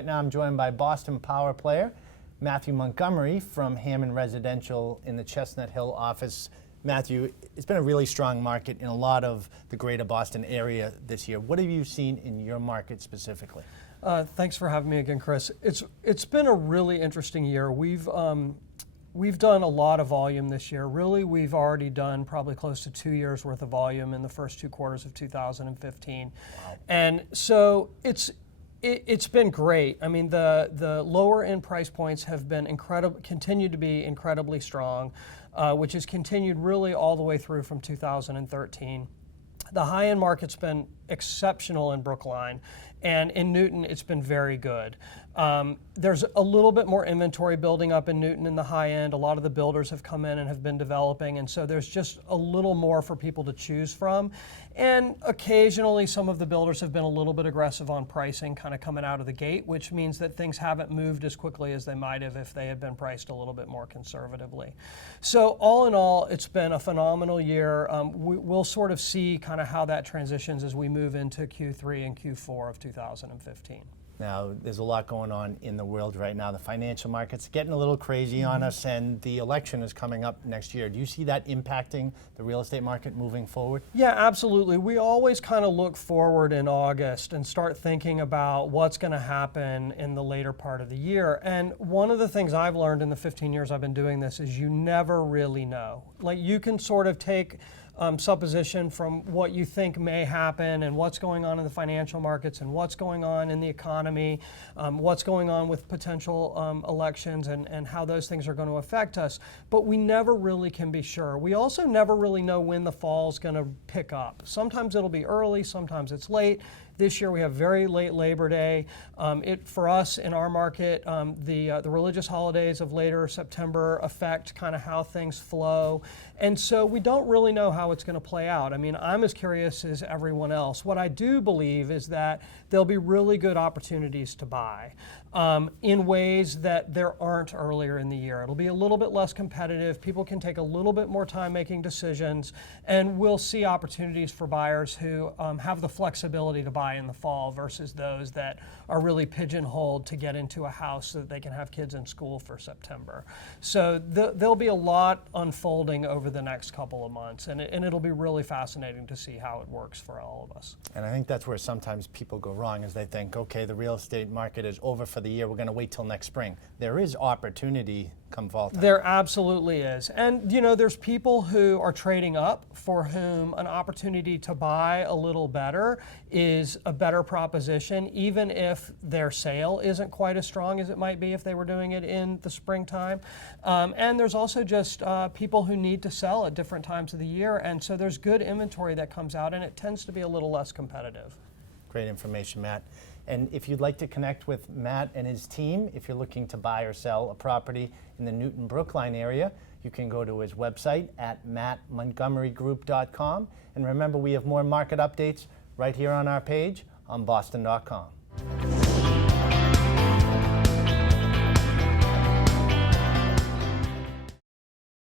Right now I'm joined by Boston Power Player Matthew Montgomery from Hammond Residential in the Chestnut Hill office. Matthew, it's been a really strong market in a lot of the greater Boston area this year. What have you seen in your market specifically? Thanks for having me again, Chris. It's been a really interesting year. We've done a lot of volume this year. Really, we've already done probably close to 2 years worth of volume in the first 2 quarters of 2015. Wow. And so it's been great. I mean, the lower end price points have been continued to be incredibly strong, which has continued really all the way through from 2013. The high end market's been exceptional in Brookline, and in Newton it's been very good. There's a little bit more inventory building up in Newton in the high end. A lot of the builders have come in and have been developing, and so there's just a little more for people to choose from. And occasionally some of the builders have been a little bit aggressive on pricing kind of coming out of the gate, which means that things haven't moved as quickly as they might have if they had been priced a little bit more conservatively. So all in all, it's been a phenomenal year. We'll sort of see kind of how that transitions as we move into Q3 and Q4 of 2015. Now, there's a lot going on in the world right now. The financial market's getting a little crazy on us, and the election is coming up next year. Do you see that impacting the real estate market moving forward? Yeah, absolutely. We always kind of look forward in August and start thinking about what's going to happen in the later part of the year. And one of the things I've learned in the 15 years I've been doing this is you never really know. Like, you can sort of take supposition from what you think may happen and what's going on in the financial markets and what's going on in the economy, what's going on with potential elections and how those things are going to affect us. But we never really can be sure. We also never really know when the fall's going to pick up. Sometimes it'll be early, sometimes it's late. This year we have very late Labor Day. For us in our market, the religious holidays of later September affect kind of how things flow. And so we don't really know how it's going to play out. I mean, I'm as curious as everyone else. What I do believe is that there'll be really good opportunities to buy in ways that there aren't earlier in the year. It'll be a little bit less competitive. People can take a little bit more time making decisions, and we'll see opportunities for buyers who have the flexibility to buy in the fall versus those that are really pigeonholed to get into a house so that they can have kids in school for September. So there'll be a lot unfolding over the next couple of months, and it'll be really fascinating to see how it works for all of us. And I think that's where sometimes people go wrong, is they think, okay, the real estate market is over for the year, we're going to wait till next spring. There is opportunity come fall time. There absolutely is. And you know, there's people who are trading up for whom an opportunity to buy a little better is a better proposition, even if their sale isn't quite as strong as it might be if they were doing it in the springtime. And there's also just people who need to sell at different times of the year, and so there's good inventory that comes out, and it tends to be a little less competitive. Great information, Matt. And if you'd like to connect with Matt and his team, if you're looking to buy or sell a property in the Newton Brookline area, you can go to his website at mattmontgomerygroup.com. And remember, we have more market updates right here on our page on boston.com.